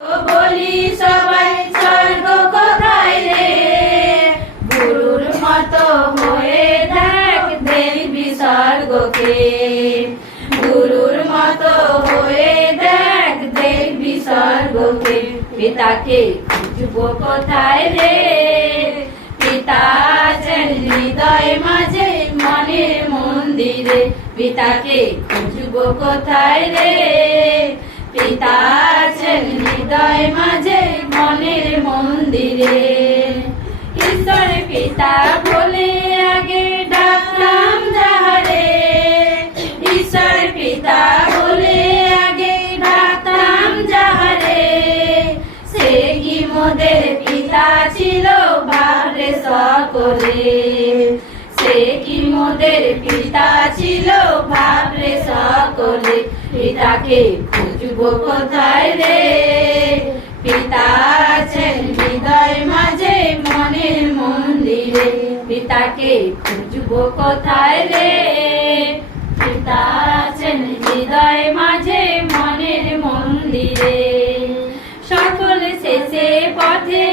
বলি সবাই স্বর্গ কোথায় রে, গুরুর মতো হয়ে দেখ দেখবি স্বর্গকে, গুরুর মতো হয়ে দেখ দেখবি স্বর্গকে। পিতাকে খুঁজবো কোথায় রে, পিতা আছেন হৃদয় মাঝে মনের মন্দিরে। পিতাকে খুঁজবো কোথায় রে, পিতা আছেন হৃদয় মাঝে মনের মন্দিরে। ঈশ্বর পিতা বলে আগে ডাকলাম যাহারে, ঈশ্বর পিতা বলে আগে ডাকলাম যাহারে, সে কি মোদের পিতা ছিল ভাবরে সকলে, সে কি মোদের পিতা ছিল ভাবরে সকলে। পিতাকে খুঁজবো কোথায় রে, পিতা আছেন হৃদয় মাঝে মনের মন্দিরে। পিতাকে খুঁজবো কোথায় রে, পিতা আছেন হৃদয় মাঝে মনের মন্দিরে। সকল শেষে পথে